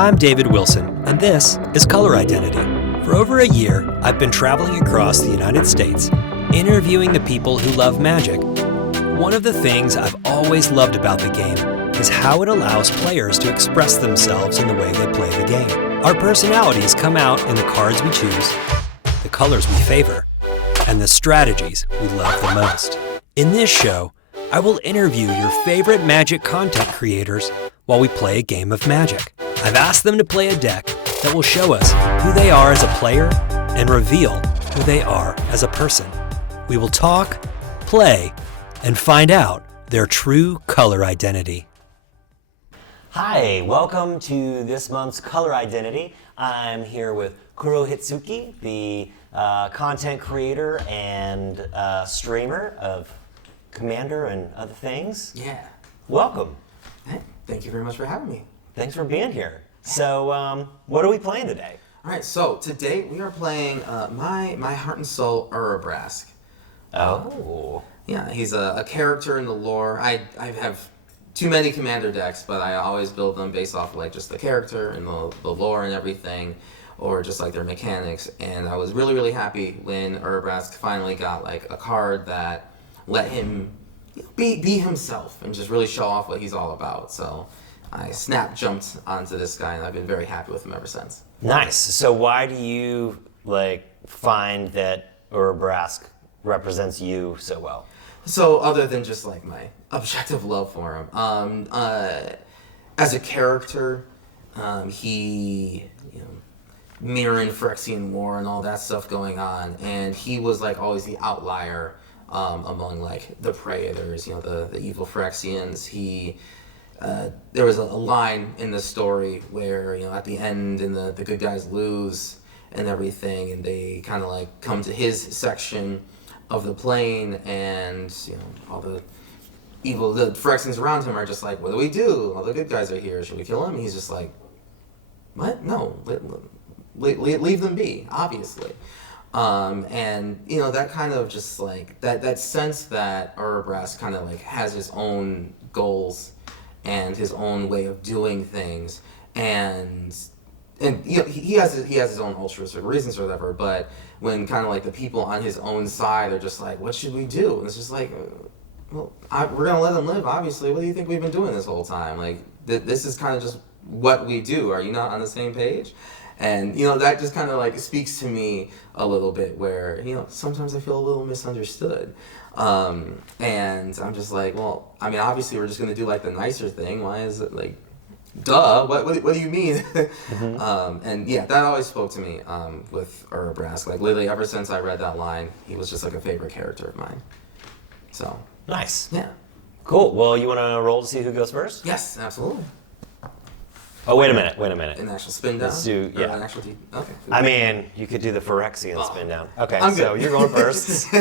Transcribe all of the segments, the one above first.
I'm David Wilson, and this is Color Identity. For over a year, I've been traveling across the United States, interviewing the people who love magic. One of the things I've always loved about the game is how it allows players to express themselves in the way they play the game. Our personalities come out in the cards we choose, the colors we favor, and the strategies we love the most. In this show, I will interview your favorite Magic content creators while we play a game of Magic. I've asked them to play a deck that will show us who they are as a player and reveal who they are as a person. We will talk, play, and find out their true color identity. Hi, welcome to this month's Color Identity. I'm here with Kurohitsuki, the content creator and streamer of Commander and other things. Yeah. Welcome. Hey, thank you very much for having me. Thanks for being here. So, what are we playing today? All right, so today we are playing my heart and soul Urabrask. Oh. Yeah, he's a character in the lore. I have too many Commander decks, but I always build them based off of like just the character and the lore and everything, or just like their mechanics. And I was really, really happy when Urabrask finally got like a card that let him be himself and just really show off what he's all about. So I jumped onto this guy, and I've been very happy with him ever since. Nice. So why do you find that Urabrask represents you so well? So other than just like my objective love for him, as a character, he mirroring Phyrexian War and all that stuff going on, and he was like always the outlier among like the Praetors, the evil Phyrexians. There was a line in the story where at the end and the good guys lose and everything, and they kind of like come to his section of the plane, and all the Phyrexians around him are just like, what do we do? All the good guys are here. Should we kill him? And he's just like, what? No, leave them be. Obviously. And that kind of just like that sense that Urabrask kind of like has his own goals and his own way of doing things, and he has his own altruistic reasons or whatever. But when kind of like the people on his own side are just like, what should we do? And it's just like, well, we're gonna let him live. Obviously, what do you think we've been doing this whole time? Like this is kind of just what we do. Are you not on the same page? And that just kind of like speaks to me a little bit, where sometimes I feel a little misunderstood, and I'm just like, well, I mean, obviously we're just gonna do like the nicer thing. Why is it like, duh? What do you mean? Mm-hmm. And yeah, that always spoke to me with Urabrask. Like literally ever since I read that line, he was just like a favorite character of mine. So nice. Yeah. Cool. Well, you want to roll to see who goes first? Yes, absolutely. Oh, wait a minute. An actual spin down? Let's do, yeah. An actual okay. I mean, you could do the Phyrexian spin down. Okay, so good. you're going first.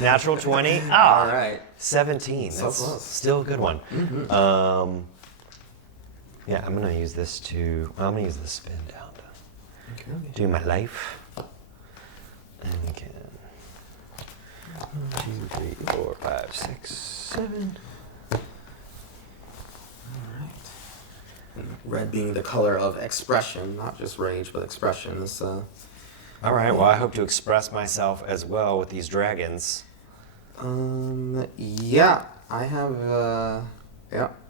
Natural 20. Oh, all right. 17. So That's close. still a good one. Mm-hmm. Yeah, I'm going to use this I'm going to use the spin down to do my life. And again. 1, 2, 3, 4, 5, 6, 7. Red being the color of expression, not just rage, but expression. All right, well, I hope to express myself as well with these dragons. Yeah, I have,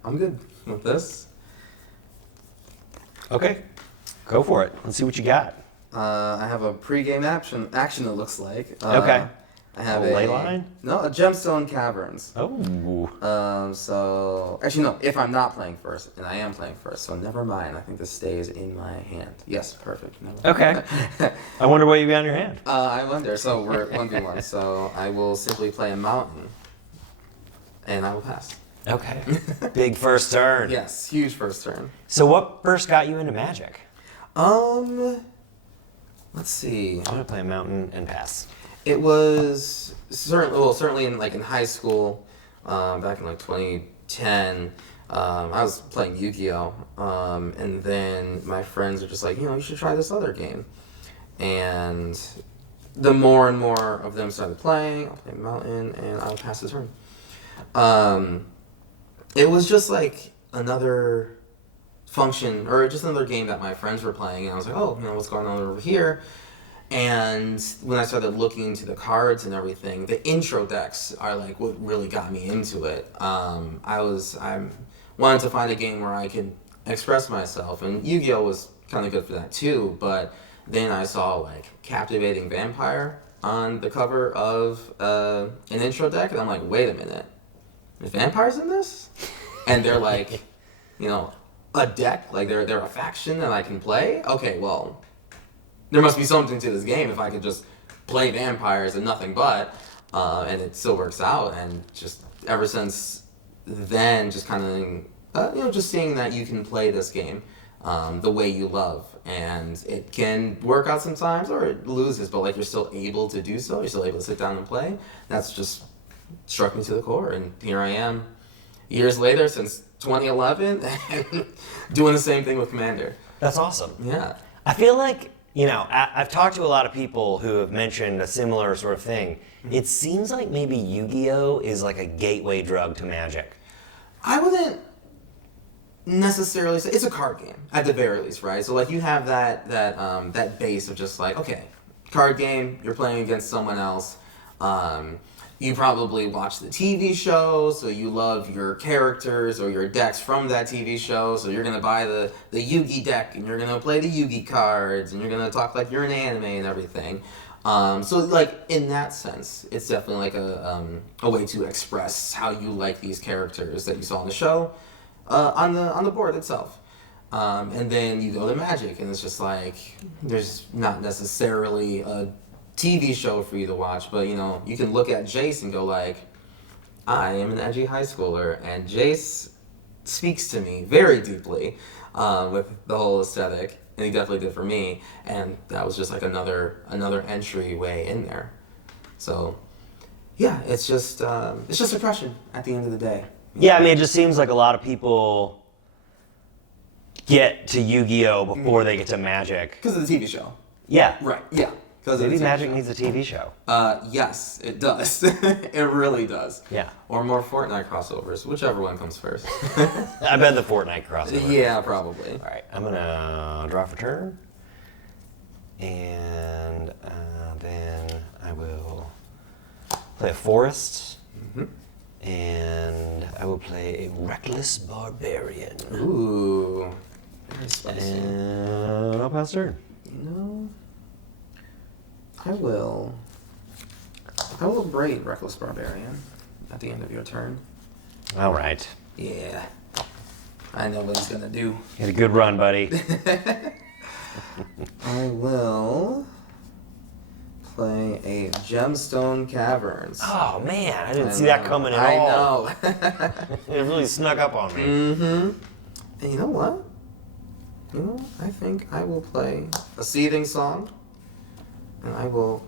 I'm good with this. Okay, go for it. Let's see what you got. I have a pre-game action it looks like. Okay. I have a ley line? No, a Gemstone Caverns. Oh. So, actually no, if I'm not playing first, and I am playing first, so never mind. I think this stays in my hand. Yes, perfect. Okay. I wonder what you got in your hand. I wonder. So we're 1v1. So I will simply play a mountain, and I will pass. Okay. Big first turn. Yes, huge first turn. So what first got you into Magic? Let's see. I'm gonna play a mountain and pass. It was certainly in high school, back in like 2010. I was playing Yu-Gi-Oh, and then my friends were just like, you should try this other game. And the more and more of them started playing, I'll play Mountain, and I'll pass the turn. It was just like another function or just another game that my friends were playing, and I was like, oh, what's going on over here? And when I started looking into the cards and everything, the intro decks are like what really got me into it. I wanted to find a game where I could express myself, and Yu-Gi-Oh was kind of good for that too. But then I saw like Captivating Vampire on the cover of an intro deck, and I'm like, wait a minute, there's vampires in this, and they're like, a deck, like they're a faction that I can play. Okay, well, there must be something to this game if I could just play vampires and nothing but, and it still works out. And just ever since then, just kind of, just seeing that you can play this game the way you love, and it can work out sometimes or it loses, but like you're still able to do so. You're still able to sit down and play. That's just struck me to the core, and here I am, years later, since 2011, and doing the same thing with Commander. That's awesome. Yeah. I feel like, I've talked to a lot of people who have mentioned a similar sort of thing. It seems like maybe Yu-Gi-Oh is like a gateway drug to Magic. I wouldn't necessarily say it's a card game at the very least, right? So like you have that base of just like, okay, card game, you're playing against someone else. You probably watch the TV show, so you love your characters or your decks from that TV show, so you're going to buy the Yu-Gi deck, and you're going to play the Yu-Gi cards, and you're going to talk like you're in anime and everything. So, like, in that sense, it's definitely like a way to express how you like these characters that you saw on the show on the board itself. And then you go to Magic, and it's just like, there's not necessarily a TV show for you to watch, but you can look at Jace and go like, I am an edgy high schooler, and Jace speaks to me very deeply with the whole aesthetic, and he definitely did for me, and that was just like another entryway in there. So yeah, it's just oppression at the end of the day. Yeah, I mean, it just seems like a lot of people get to Yu-Gi-Oh before they get to Magic. Because of the TV show. Yeah. Right, yeah. Maybe Magic needs a TV show. Yes, it does. It really does. Yeah. Or more Fortnite crossovers, whichever one comes first. I bet the Fortnite crossover. Yeah, probably. All right, I'm gonna draw for turn, and then I will play a forest, and I will play a reckless barbarian. Ooh, very spicy. And I'll pass turn. I will braid Reckless Barbarian at the end of your turn. All right. Yeah. I know what he's gonna do. You had a good run, buddy. I will play a Gemstone Caverns. Oh man, I didn't see that coming at all. I know. It really snuck up on me. Mm-hmm. And you know what? I think I will play a Seething Song. And I will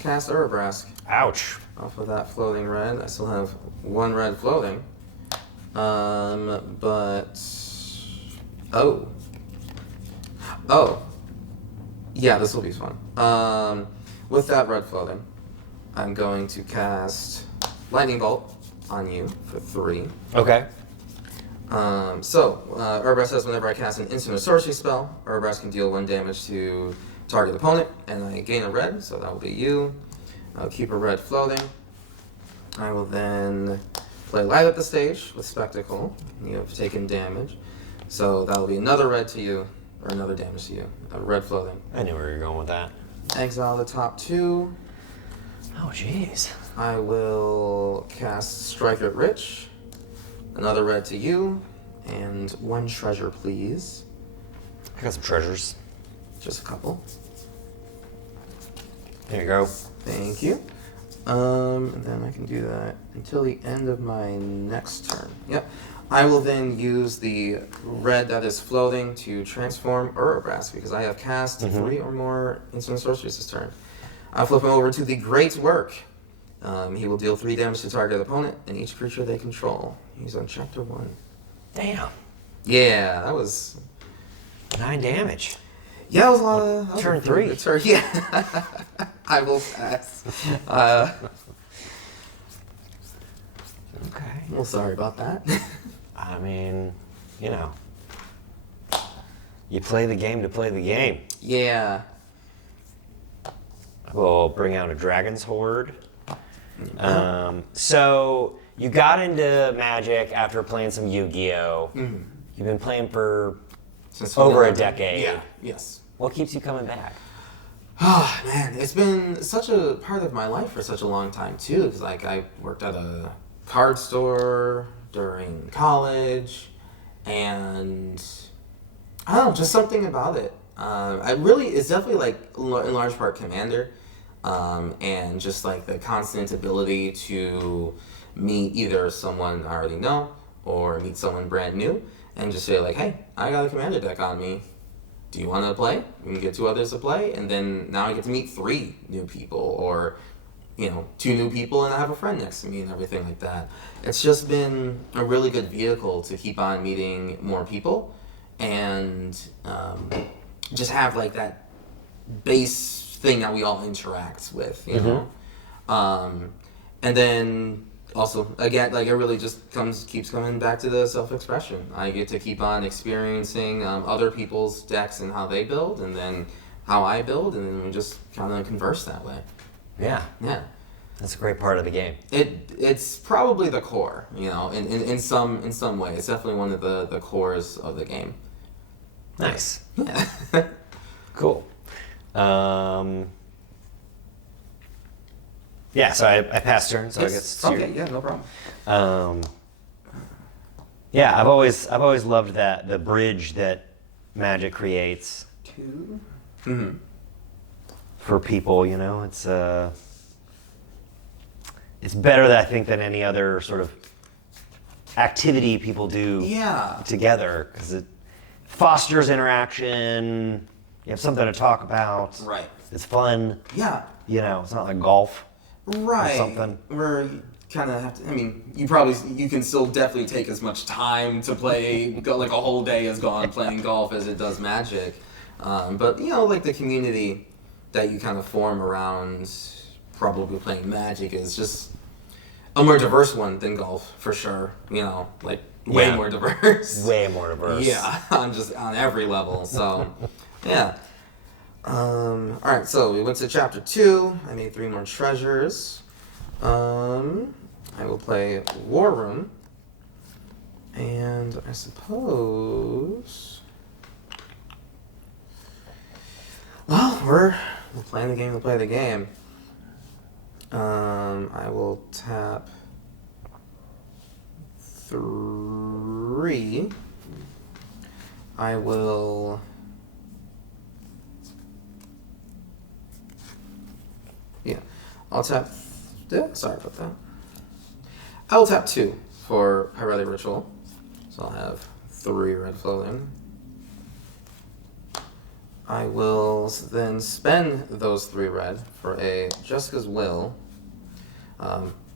cast Urabrask. Ouch. Off of that floating red. I still have one red floating. But... Oh. Yeah, this will be fun. With that red floating, I'm going to cast Lightning Bolt on you for 3. Okay. Urabrask says whenever I cast an instant or sorcery spell, Urabrask can deal 1 damage to target opponent, and I gain a red, so that will be you. I'll keep a red floating. I will then play Light Up the Stage with Spectacle. You have taken damage, so that will be another red to you, or another damage to you. A red floating. I knew where you were going with that. Exile the top 2. Oh, jeez. I will cast Strike at Rich. Another red to you, and 1 treasure, please. I got some treasures. Just a couple. There you go. Thank you. And then I can do that until the end of my next turn. Yep. I will then use the red that is floating to transform Urabrask because I have cast 3 or more instant sorceries this turn. I'll flip him over to the Great Work. He will deal 3 damage to target opponent and each creature they control. He's on chapter 1. Damn. Yeah, that was 9 damage. Yeah, it was a lot of... Turn 3. Yeah. I will pass. Okay. Well, sorry about that. I mean, You play the game to play the game. Yeah. We'll bring out a Dragon's Horde. So you got into Magic after playing some Yu-Gi-Oh. Mm-hmm. You've been playing for Since over a decade. Yeah. Yes. What keeps you coming back? Oh man, it's been such a part of my life for such a long time too. Because like I worked at a card store during college, and I don't know, just something about it. It's definitely like in large part Commander, and just like the constant ability to meet either someone I already know or meet someone brand new, and just say like, hey, I got a Commander deck on me. Do you want to play? We can get 2 others to play, and then now I get to meet 3 new people, or 2 new people, and I have a friend next to me and everything like that. It's just been a really good vehicle to keep on meeting more people, and just have like that base thing that we all interact with, you know. And then also, again, like it really just keeps coming back to the self-expression. I get to keep on experiencing other people's decks and how they build, and then how I build, and then we just kind of converse that way. Yeah. That's a great part of the game. It's probably the core, in some way. It's definitely one of the cores of the game. Nice. Yeah. Cool. Yeah, so I passed turn, so I guess. Okay, yeah, no problem. Yeah, I've always loved the bridge that Magic creates 2. Mm-hmm. for people. It's better, I think, than any other sort of activity people do together, because it fosters interaction. You have something to talk about. Right. It's fun. Yeah. It's not like golf. Right. Or something. Where you kind of have to. I mean, you can still definitely take as much time to play. Like a whole day has gone playing golf as it does Magic. But like the community that you kind of form around probably playing Magic is just a more diverse one than golf, for sure. Like way more diverse. Way more diverse. Yeah, on every level. So, yeah. All right, so we went to chapter 2. I made 3 more treasures. I will play War Room, and I suppose, well, we're playing the game to play the game. I will tap 3. I will. Yeah, I'll tap. Sorry about that. I will tap 2 for Pyretic Ritual, so I'll have 3 red floating. I will then spend those 3 red for a Jessica's Will.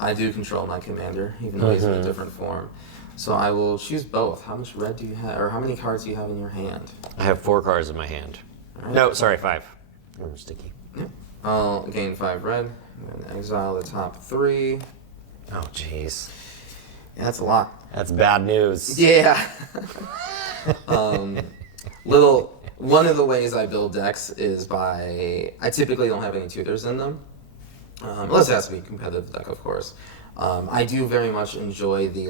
I do control my commander, even though he's in a different form. So I will choose both. How much red do you have, or how many cards do you have in your hand? I have 4 cards in my hand. Right. No, sorry, 5. I'm sticky. Yeah. I'll gain 5 red, and then exile the top 3. Oh, jeez. Yeah, that's a lot. That's bad news. Yeah. One of the ways I build decks is by, I typically don't have any tutors in them. Unless it has to be a competitive deck, of course. I do very much enjoy the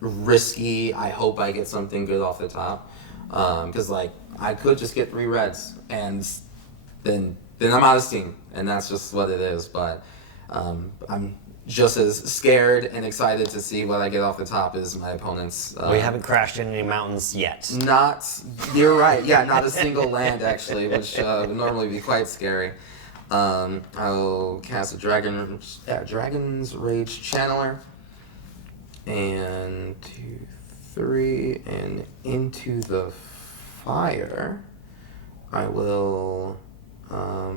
risky, I hope I get something good off the top. Because I could just get 3 reds and then I'm out of steam, and that's just what it is. But I'm just as scared and excited to see what I get off the top as my opponents. We haven't crashed in any mountains yet. You're right. Yeah, not a single land actually, which would normally be quite scary. I'll cast a Dragon's Rage Channeler, and 2, 3, and into the fire. I will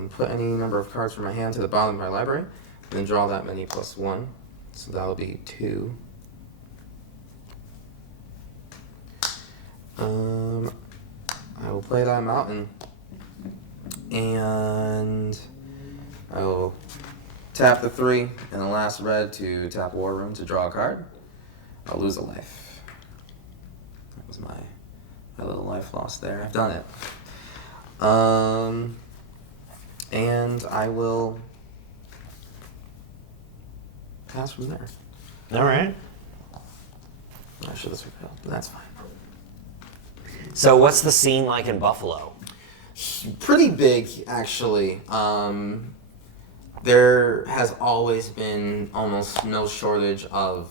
put any number of cards from my hand to the bottom of my library, then draw that many plus 1. So that'll be 2. I will play that mountain, and I will tap the 3 and the last red to tap War Room to draw a card. I'll lose a life. That a little life lost there. I've done it. And I will pass from there. All right. I should have failed, but that's fine. So what's the scene like in Buffalo? Pretty big, actually. There has always been almost no shortage of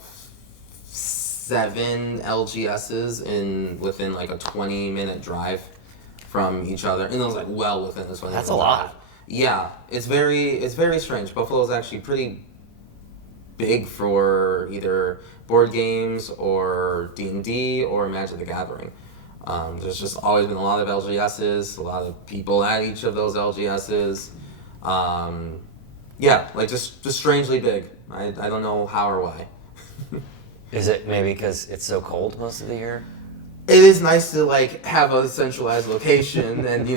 7 LGSs within like a 20-minute drive from each other, and it was like well within this one. That's a lot. Yeah, it's very strange. Buffalo is actually pretty big for either board games or D&D or Magic the Gathering. There's just always been a lot of LGSs, a lot of people at each of those LGSs. Yeah, like just strangely big. I don't know how or why. Is it maybe because it's so cold most of the year? It is nice to like have a centralized location and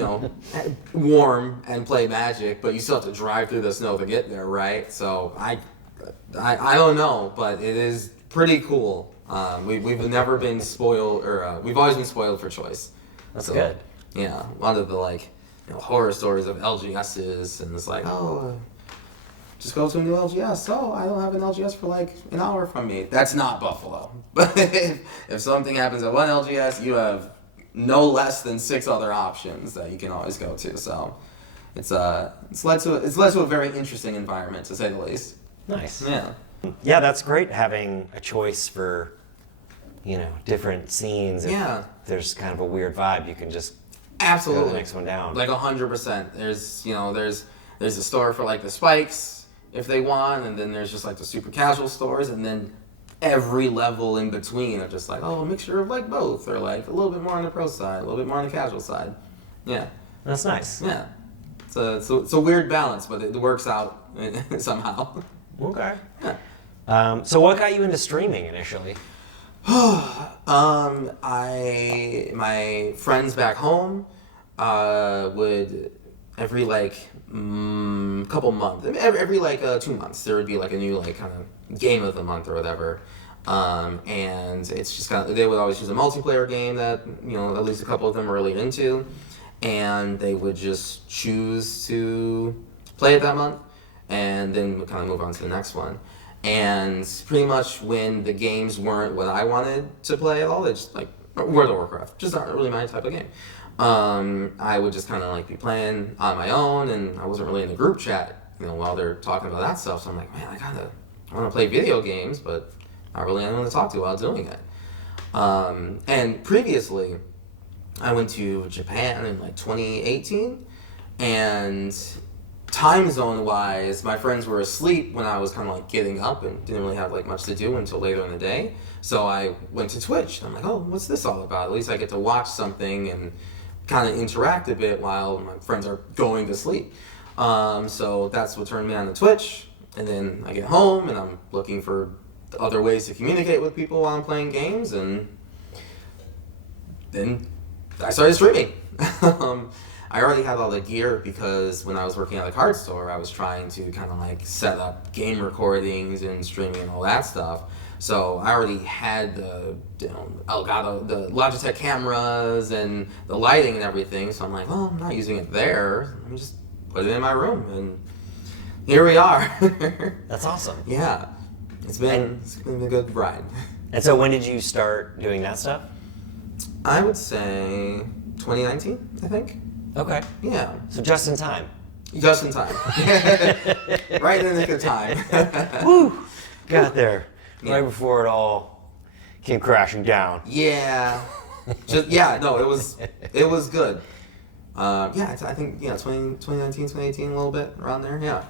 warm and play Magic, but you still have to drive through the snow to get there, right? So I don't know, but it is pretty cool. We've never been spoiled, or we've always been spoiled for choice. That's good. Yeah, a lot of the horror stories of LGSs, and it's like, just go to a new LGS. Oh, I don't have an LGS for like an hour from me. That's not Buffalo. But if something happens at one LGS, you have no less than 6 other options that you can always go to. So it's led to a very interesting environment, to say the least. Nice. Yeah. Yeah, that's great having a choice for, different scenes. Yeah. If there's kind of a weird vibe, you can just Absolutely go to the next one down. Like 100%. There's a store for like the spikes if they want, and then there's just like the super casual stores, and then every level in between are just like, a mixture of like both, or like a little bit more on the pro side, a little bit more on the casual side. Yeah. That's nice. Yeah. It's a weird balance, but it works out somehow. Okay. Yeah. So what got you into streaming initially? My friends back home would every couple months, every 2 months, there would be like a new kind of game of the month or whatever. And it's just they would always choose a multiplayer game that at least a couple of them were really into, and they would just choose to play it that month, and then kind of move on to the next one. And pretty much when the games weren't what I wanted to play at all, they just like World of Warcraft, just not really my type of game. I would just kind of be playing on my own, and I wasn't really in the group chat, while they're talking about that stuff. So I'm like, man, I want to play video games, but not really anyone to talk to while doing it. And previously, I went to Japan in 2018, and time zone wise, my friends were asleep when I was kind of getting up and didn't really have much to do until later in the day. So I went to Twitch. I'm like, what's this all about? At least I get to watch something and kind of interact a bit while my friends are going to sleep. So that's what turned me on to Twitch. And then I get home and I'm looking for other ways to communicate with people while I'm playing games, and then I started streaming. I already had all the gear because when I was working at a card store, I was trying to kind of set up game recordings and streaming and all that stuff. So I already had the Logitech cameras and the lighting and everything. So I'm like, well, I'm not using it there. Let me just put it in my room, and here we are. That's awesome. Yeah, it's been a good ride. And so when did you start doing that stuff? I would say 2019, I think. Okay. Yeah. So just in time. Just in time. Right in the nick of time. Woo! Got there. Yeah. Right before it all came crashing down. Yeah. It was good. I think 2019, 2018, a little bit around there. Yeah.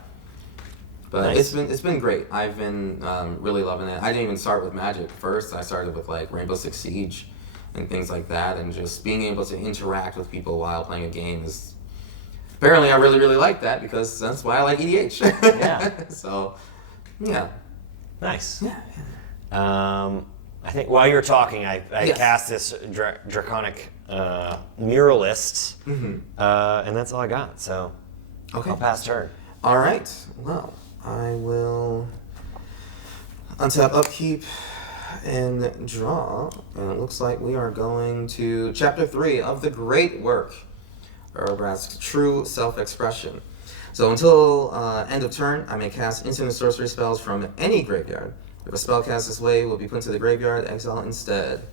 But nice. it's been great. I've been really loving it. I didn't even start with Magic first. I started with Rainbow Six Siege and things like that, and just being able to interact with people while playing a game is apparently I really, really like that, because that's why I like EDH. Yeah. So, yeah. Nice. Yeah. I think while you were talking, I Yes. cast this draconic muralist, and that's all I got. So Okay. I'll pass turn. All right. Well, I will untap, upkeep, and draw. And it looks like we are going to Chapter 3 of the great work, Urabrask's True Self-Expression. So until end of turn, I may cast instant and sorcery spells from any graveyard. If a spell cast this way, will be put into the graveyard, exile instead.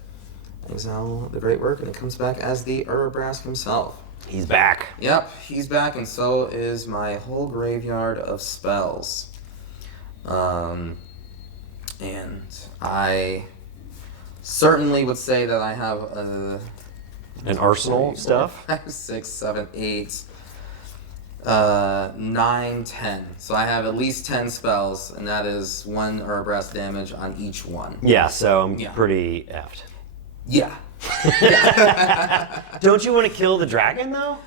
Exile the great work, and it comes back as the Urabrask himself. He's back. Yep, he's back, and so is my whole graveyard of spells. And I certainly would say that I have An arsenal of stuff? 5, 6, 7, 8, 9, 10. So I have at least 10 spells, and that is 1 Urabrask damage on each one. Yeah, so I'm pretty effed. Yeah. Don't you want to kill the dragon, though?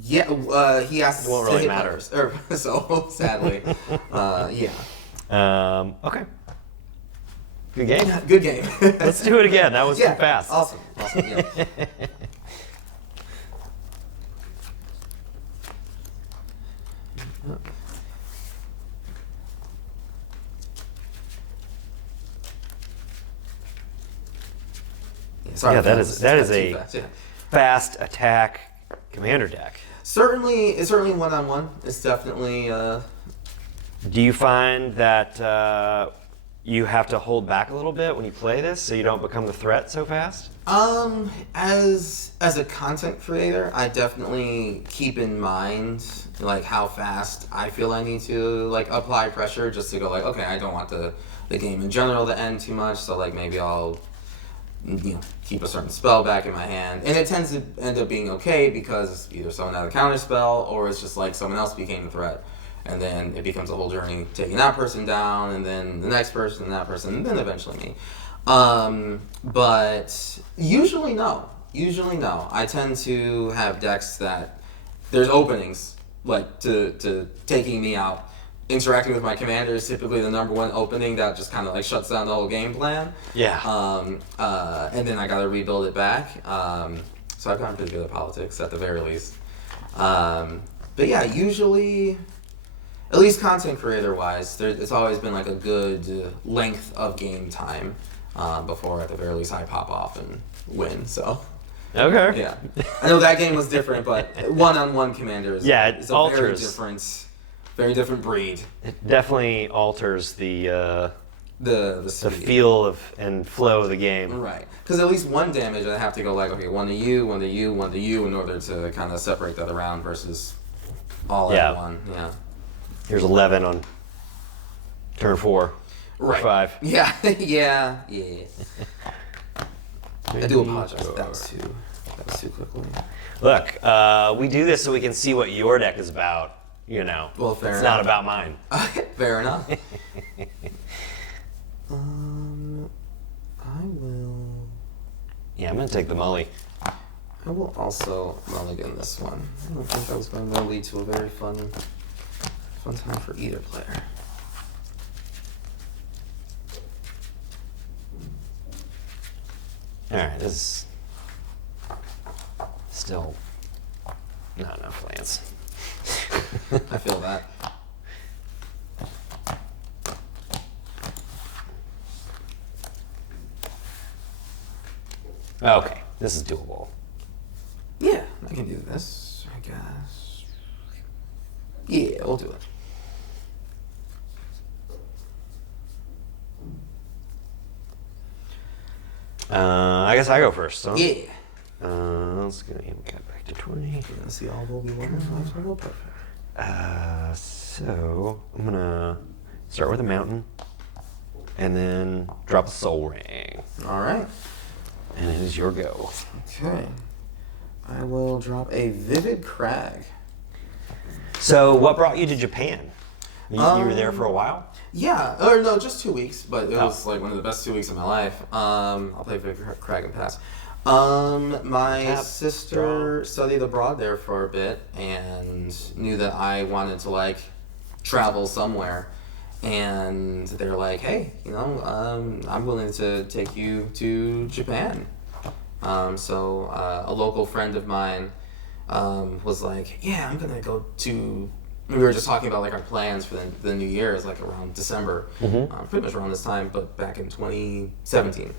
Yeah, he has to won't really hit matter. So, sadly, yeah. Okay. Good game. Good game. Let's do it again. That was too fast. Awesome. Yeah. Sorry, that is a fast, yeah. fast attack commander deck. It's certainly one-on-one. It's definitely. Do you find that you have to hold back a little bit when you play this, so you don't become the threat so fast? As a content creator, I definitely keep in mind like how fast I feel I need to like apply pressure just to go like, okay, I don't want the game in general to end too much, so like maybe I'll keep a certain spell back in my hand, and it tends to end up being okay because either someone had a counter spell or it's just like someone else became a threat, and then it becomes a whole journey taking that person down, and then the next person, and that person, and then eventually me. But usually no. I tend to have decks that there's openings like to taking me out. Interacting with my commander is typically the number one opening that just kind of like shuts down the whole game plan. Yeah. And then I gotta rebuild it back. So I've gotten pretty good at politics at the very least. But yeah, usually, at least content creator wise, it's always been like a good length of game time before at the very least I pop off and win. So. Okay. Yeah. I know that game was different, but one-on-one commander is a very different breed. It definitely alters the feel and flow of the game. Right. Because at least one damage, I have to go like, okay, one to you, one to you, one to you, in order to kind of separate that around versus all at one. Yeah. Here's 11 on turn 4. Or 5. Yeah. yeah. I do apologize. That was too quickly. Look, we do this so we can see what your deck is about. Well, fair it's enough. not about mine. Fair enough. I will. Yeah, I'm gonna take the Mully. I will also mulligan this one. I don't think that was going to lead to a very fun time for either player. All right, this is still not enough lands. I feel that. Okay, this is doable. Yeah, I can do this, I guess. Yeah, we'll do it. I guess I go first, huh? Yeah. Let's get back to 20. Let's see all will be one. Perfect. So I'm gonna start with a mountain, and then drop a soul ring. All right. And it is your go. Okay. I will drop a Vivid Crag. So what brought you to Japan? You were there for a while? Yeah, or no, just 2 weeks, but it was like one of the best 2 weeks of my life. I'll play Vivid Crag and pass. My sister studied abroad there for a bit and knew that I wanted to like travel somewhere, and they're like, hey, I'm willing to take you to Japan. So a local friend of mine was like, yeah, I'm gonna go to we were just talking about like our plans for the New Year's, like around December, pretty much around this time, but back in 2017.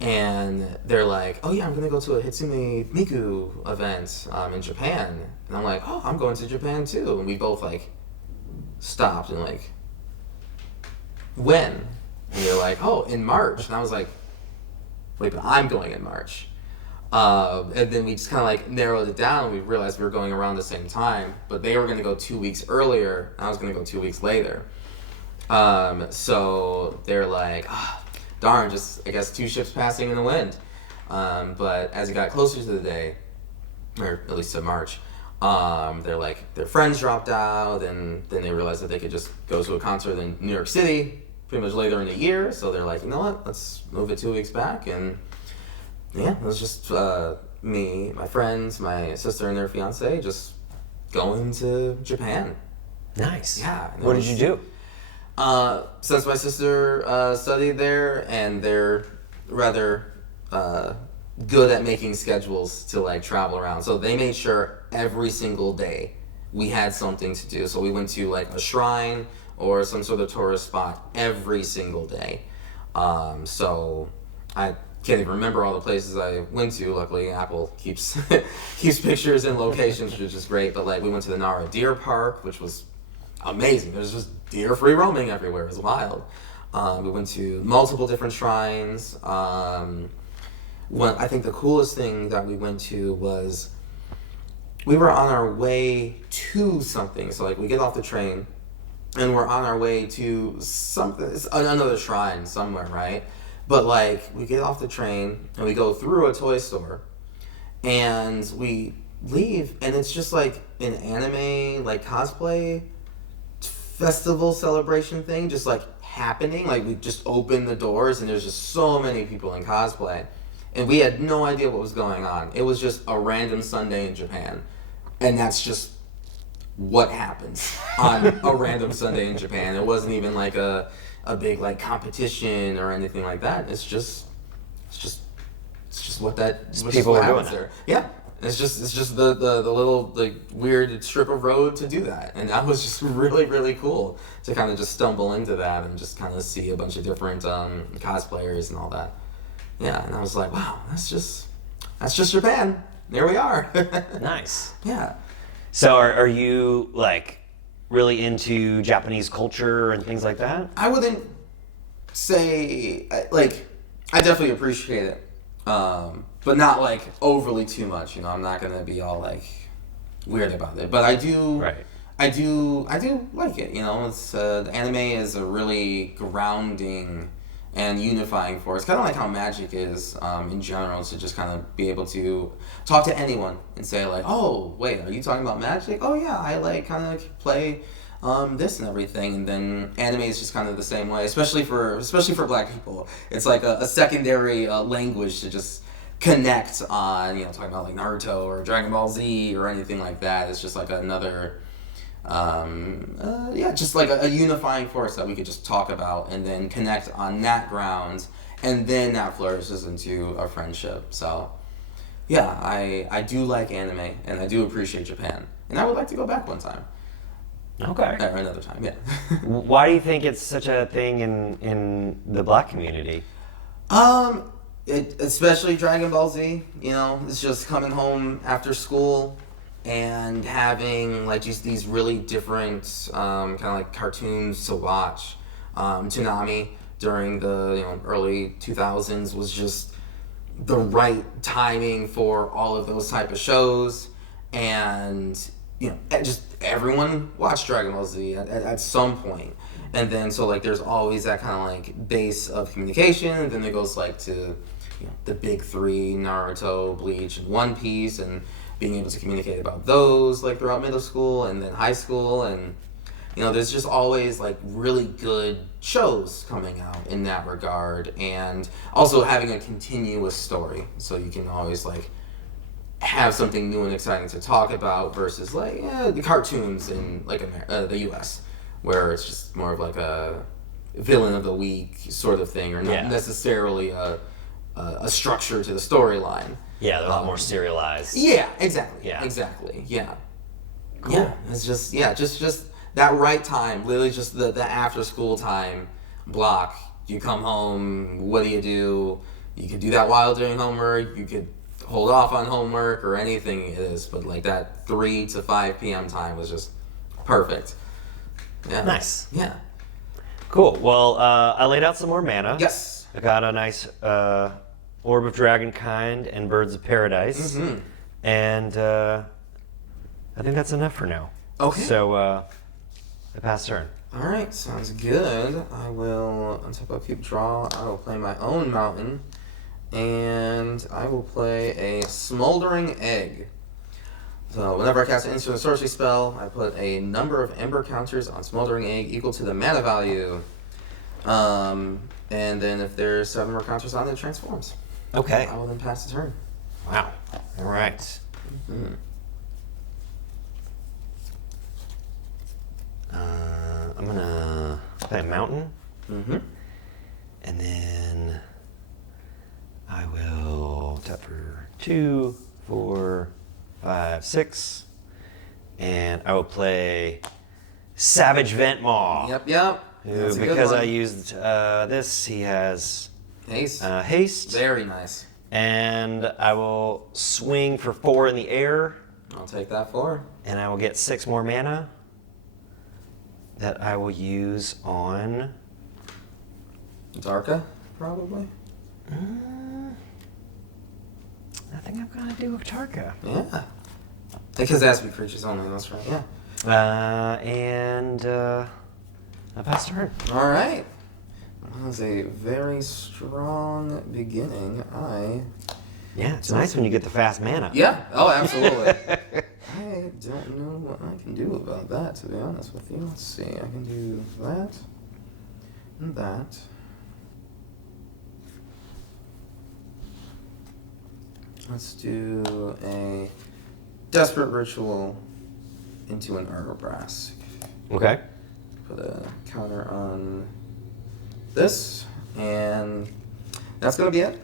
And they're like, oh yeah, I'm gonna go to a Hitsume Miku event in Japan. And I'm like, oh, I'm going to Japan too. And we both like stopped and like, when? And they're like, oh, in March. And I was like, wait, but I'm going in March. And then we just kind of like narrowed it down, and we realized we were going around the same time, but they were going to go 2 weeks earlier, and I was going to go 2 weeks later. So they're like, darn, just I guess 2 ships passing in the wind. But as it got closer to the day, or at least to March, they're like, their friends dropped out, and then they realized that they could just go to a concert in New York City pretty much later in the year. So they're like, you know what, let's move it 2 weeks back. And yeah, it was just me, my friends, my sister and their fiance just going to Japan. Nice. Yeah. What did you do? Since my sister studied there, and they're rather good at making schedules to like travel around, so they made sure every single day we had something to do. So we went to like a shrine or some sort of tourist spot every single day. So I can't even remember all the places I went to. Luckily, Apple keeps keeps pictures and locations, which is great. But like, we went to the Nara Deer Park, which was amazing. There's just deer-free roaming everywhere. It was wild. We went to multiple different shrines. I think the coolest thing that we went to was we were on our way to something. So like, we get off the train, and we're on our way to something. It's another shrine somewhere, right? But like, we get off the train and we go through a toy store, and we leave, and it's just like an anime like cosplay festival celebration thing just like happening. Like, we just opened the doors, and there's just so many people in cosplay, and we had no idea what was going on. It was just a random Sunday in Japan, and that's just what happens on a random Sunday in Japan. It wasn't even like a big like competition or anything like that. It's just what that just people are doing there. Yeah, it's just the little like weird strip of road to do that, and that was just really, really cool to kind of just stumble into that and just kind of see a bunch of different cosplayers and all that. Yeah, and I was like, wow, that's just Japan. There we are. Nice. Yeah. So are you like really into Japanese culture and things like that? I wouldn't say, like, I definitely appreciate it, but not like overly too much. You know, I'm not gonna be all like weird about it, but I do. Right. I do like it. You know, it's the anime is a really grounding and unifying force, kind of like how magic is in general, to just kind of be able to talk to anyone and say like, oh wait, are you talking about magic? Oh yeah, I like kind of play this and everything. And then anime is just kind of the same way, especially for Black people. It's like a secondary language to just connect on, you know, talking about like Naruto or Dragon Ball Z or anything like that. It's just like another just like a unifying force that we could just talk about and then connect on that ground, and then that flourishes into a friendship. So yeah, I do like anime, and I do appreciate Japan, and I would like to go back one time. Okay. Or another time, yeah. Why do you think it's such a thing in the Black community? Especially Dragon Ball Z, you know, it's just coming home after school and having like just these really different kind of like cartoons to watch. Toonami during the early 2000s was just the right timing for all of those type of shows, and just everyone watched Dragon Ball Z at some point. And then so like there's always that kind of like base of communication, and then it goes like to the big three, Naruto, Bleach, and One Piece, and being able to communicate about those like throughout middle school and then high school. And there's just always like really good shows coming out in that regard, and also having a continuous story, so you can always like have something new and exciting to talk about versus like the cartoons in like the US, where it's just more of like a villain of the week sort of thing, or not necessarily a structure to the storyline. Yeah, they're a lot more serialized. Yeah, exactly. Yeah. Exactly. Yeah. Cool. Yeah, it's just that right time, literally just the after school time block. You come home, what do? You could do that while doing homework, you could hold off on homework or anything it is, but like that 3 to 5 p.m. time was just perfect. Yeah. Nice. Yeah. Cool. Well, I laid out some more mana. Yes. I got a nice Orb of Dragonkind and Birds of Paradise. Mm-hmm. And I think that's enough for now. Okay. So I pass turn. All right, sounds good. I will untap a keep draw. I will play my own mountain, and I will play a Smoldering Egg. So whenever I cast an instant or sorcery spell, I put a number of ember counters on Smoldering Egg equal to the mana value. And then if there's 7 more counters on it, it transforms. Okay. I will then pass the turn. Wow. All right. Mm-hmm. I'm gonna play a mountain, Mm-hmm. and then I will tap for 2, 4, 5, 6, and I will play Savage Ventmaw. Yep. Who, That's a good because one. I used this, he has Ace. haste, Very nice. and I will swing for 4 in the air, I'll take that 4. and I will get 6 more mana that I will use on. Darka, probably. I think I'm gonna do a Tarka. Yeah. Because it has to be creatures only, that's right. Yeah. And I pass turn. All right. That was a very strong beginning. Yeah, it's nice when you get the fast mana. Yeah. Oh, absolutely. I don't know what I can do about that, to be honest with you. Let's see. I can do that and that. Let's do a Desperate Ritual into an Urabrask. Okay. Put a counter on this, and that's going to be it.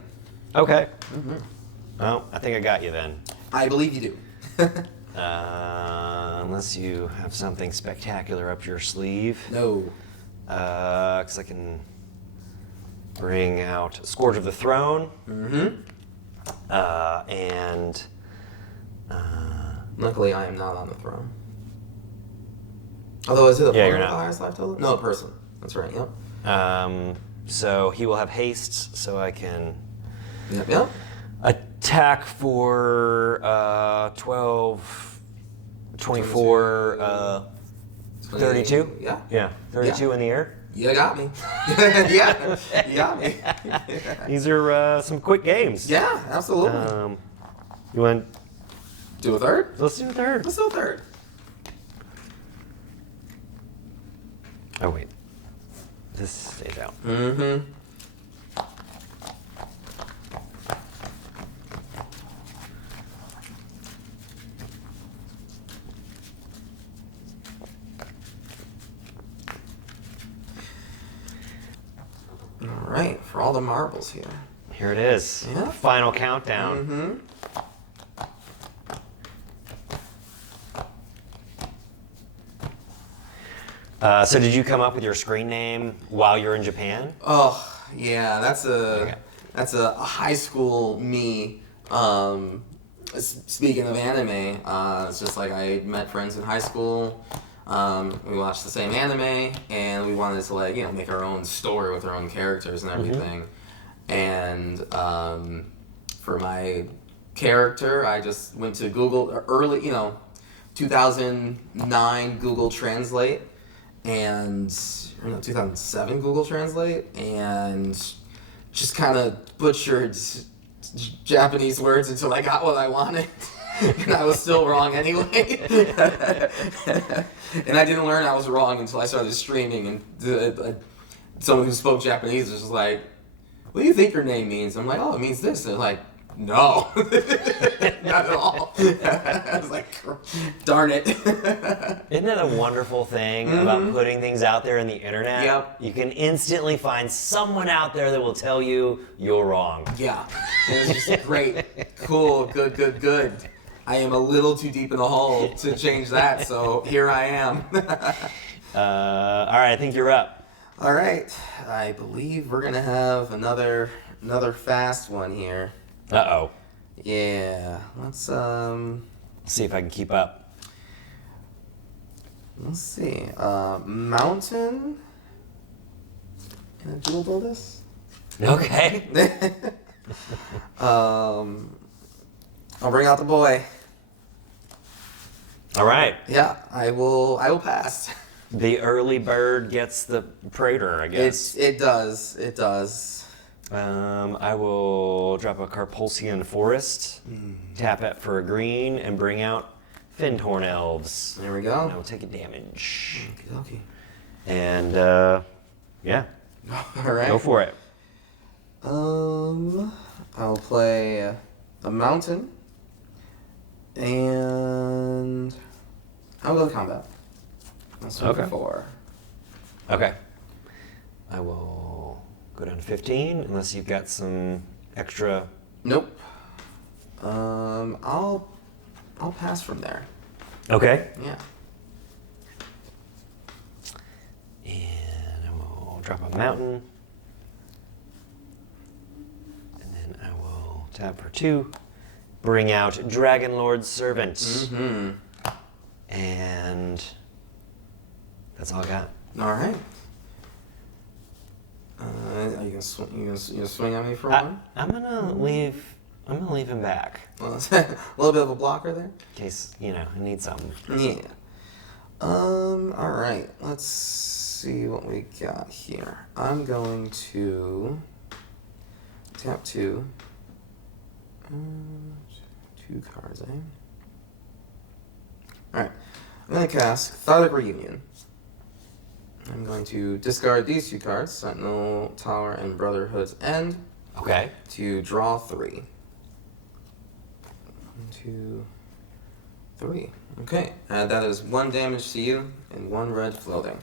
Okay. Mm-hmm. Well, I think I got you then. I believe you do. Unless you have something spectacular up your sleeve. No. Because I can bring out Scourge of the Throne. Mm-hmm. And Luckily, I am not on the throne. Although, is it a Yeah, you're player with not. the highest life total? No, a person. That's right, yep. so he will have haste, so I can Yep. attack for 12, 24, 32? Yeah. Yeah, 32 in the air. You got me. Yeah, you got me. These are some quick games. Yeah, absolutely. You want? Do a third? Let's do a third. Let's do a third. Oh wait, this stays out. Mm-hmm. All right, for all the marbles here. Here it is. Yeah. Final countdown. Mm-hmm. So did you come up with your screen name while you're in Japan? Oh, yeah, that's a high school me. Speaking of anime, it's just like I met friends in high school. We watched the same anime, and we wanted to make our own story with our own characters and everything. And for my character, I just went to Google early, 2009 Google Translate. And 2007 Google Translate, and just kind of butchered Japanese words until I got what I wanted, and I was still wrong anyway. And I didn't learn I was wrong until I started streaming, and someone who spoke Japanese was just like, "What do you think your name means?" I'm like, "Oh, it means this." And they're like, "No, not at all." I was like, darn it. Isn't that a wonderful thing about putting things out there in the internet? Yep. You can instantly find someone out there that will tell you you're wrong. Yeah. It was just great. Cool. Good. I am a little too deep in the hole to change that, so here I am. All right, I think you're up. All right, I believe we're gonna have another fast one here. Uh-oh. Yeah, let's See if I can keep up. let's see. Mountain and a dual bonus. Okay. I'll bring out the boy. All right. Yeah, I will pass. The early bird gets the praetor, I guess. It does. It does. I will drop a Carpulsian Forest, tap it for a green, and bring out Findhorn Elves. There we go. And I will take a damage. Okay. And, yeah. All right. Go for it. I'll play a mountain, and I'll go to combat. That's Okay. 4. Okay. I will go down to 15, unless you've got some extra... Nope. I'll pass from there. Okay. Yeah. And I will drop a mountain. And then I will tap for 2. Bring out Dragon Lord's Servant. Mm-hmm. And that's all I got. All right. Are you gonna swing at me for one? I'm gonna leave him back. Well, a little bit of a blocker there. In case, I need something. Yeah. All right. Let's see what we got here. I'm going to tap 2. 2 cards, eh? All right. I'm going to cast Cathartic Reunion. I'm going to discard these 2 cards, Sentinel Tower and Brotherhood's End, Okay. to draw 3. 1, 2, 3. Okay, that is 1 damage to you and 1 red floating.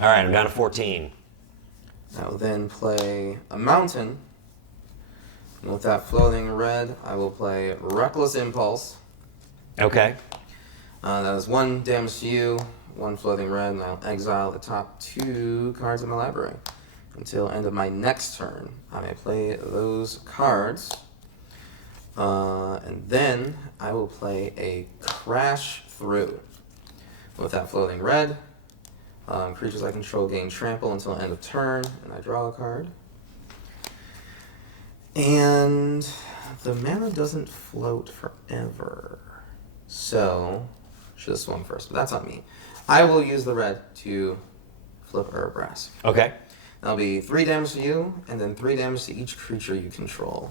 All right, I'm down to 14. I will then play a mountain. And with that floating red, I will play Reckless Impulse. Okay. That is 1 damage to you, 1 floating red, and I'll exile the top 2 cards in the library. Until end of my next turn, I may play those cards. And then I will play a Crash Through. With that floating red, creatures I control gain trample until end of turn, and I draw a card. And the mana doesn't float forever. So, should have swung first, but that's on me. I will use the red to flip Urabrask. Okay. That'll be 3 damage to you, and then 3 damage to each creature you control.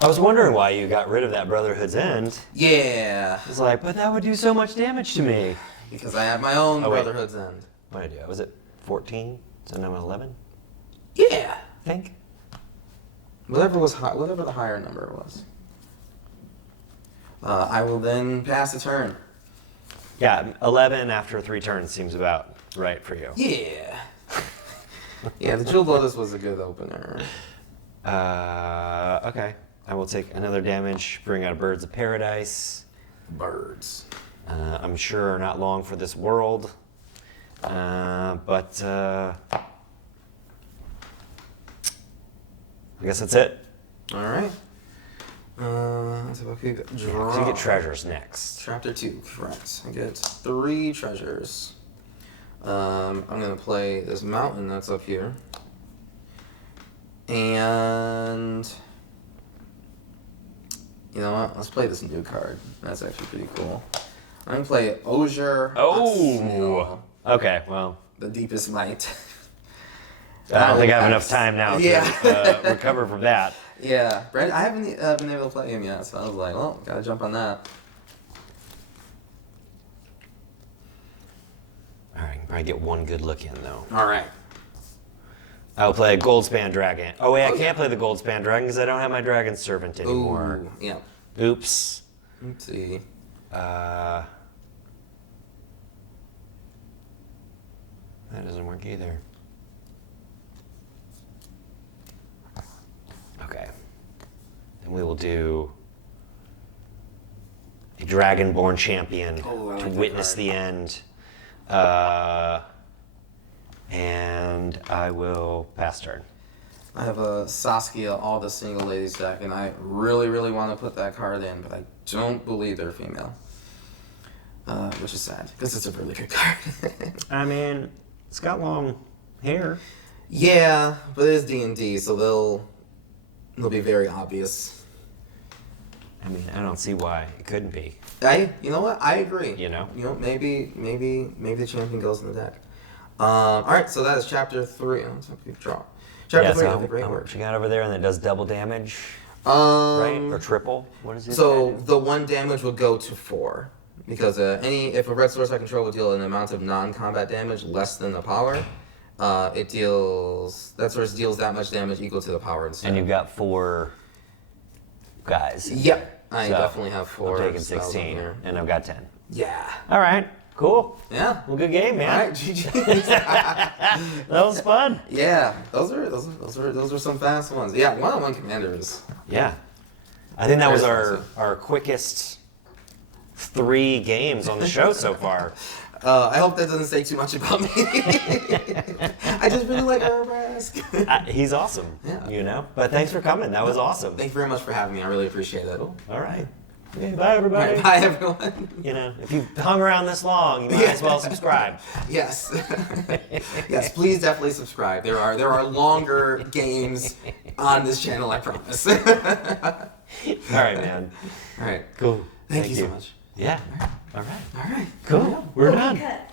I was wondering why you got rid of that Brotherhood's End. Yeah, I was like, but that would do so much damage to me. because I have my own Oh, wait. Brotherhood's End. What did I do? Was it 14? So now I'm at 11? Yeah, I think. whatever the higher number was. I will then pass the turn. Yeah, 11 after 3 turns seems about right for you. Yeah. Yeah, the Jewel Lotus was a good opener. Okay. I will take another damage, bring out Birds of Paradise. Birds. I'm sure not long for this world. But I guess that's it. All right. Let's have a quick draw. So you get treasures next. Chapter 2, correct. I get 3 treasures. I'm going to play this mountain that's up here. And you know what? Let's play this new card. That's actually pretty cool. I'm going to play Osier. Oh! Okay, well. The Deepest Might. I don't think I have enough time now to recover from that. Yeah. Brand, I haven't been able to play him yet, so I was like, well, gotta jump on that. Alright, I can probably get one good look in, though. Alright. I'll play Goldspan Dragon. Oh, wait, I Oh, can't play the Goldspan Dragon because I don't have my Dragon Servant anymore. Ooh, yeah. Oops. Let's see. That doesn't work either. Okay. Then we will do a dragonborn champion Oh, I like to that witness card. the end. And I will pass turn. I have a Saskia all the single ladies deck, and I really, really want to put that card in, but I don't believe they're female. Which is sad, because it's a really good card. I mean, it's got long hair. Yeah, but it is D&D, so they'll be very obvious. I mean, I don't see why it couldn't be. You know what? I agree. You know? Maybe the champion goes in the deck. All right, so that is chapter 3. Oh, it's a big draw. Chapter 3 of the Great Work. What you got over there, and that does double damage, Right? right? Or triple? What is it? So the 1 damage will go to 4. Because if a red source I control will deal an amount of non-combat damage less than the power, that source deals that much damage equal to the power instead. And you've got 4 guys. Yep, I So, definitely have 4. I'm taking spells on 16, here. and I've got 10. Yeah. All right, cool. Yeah. Well, good game, man. All right, GG. That was fun. Yeah, those are some fast ones. Yeah, one-on-one commanders. Yeah. I think that was Very our quickest 3 games on the show so far. I hope that doesn't say too much about me. I just really like Urabrask. He's awesome, Yeah. you know? But thanks for coming. That was awesome. Thank you very much for having me. I really appreciate it. All right. Okay, bye, everybody. Right, bye, everyone. You know, if you've hung around this long, you might as well subscribe. Yes. Yes, please definitely subscribe. There are longer games on this channel, I promise. All All right, man. right. Cool. Thank you so much. Yeah. All right. All right. Cool. We're done. Cut.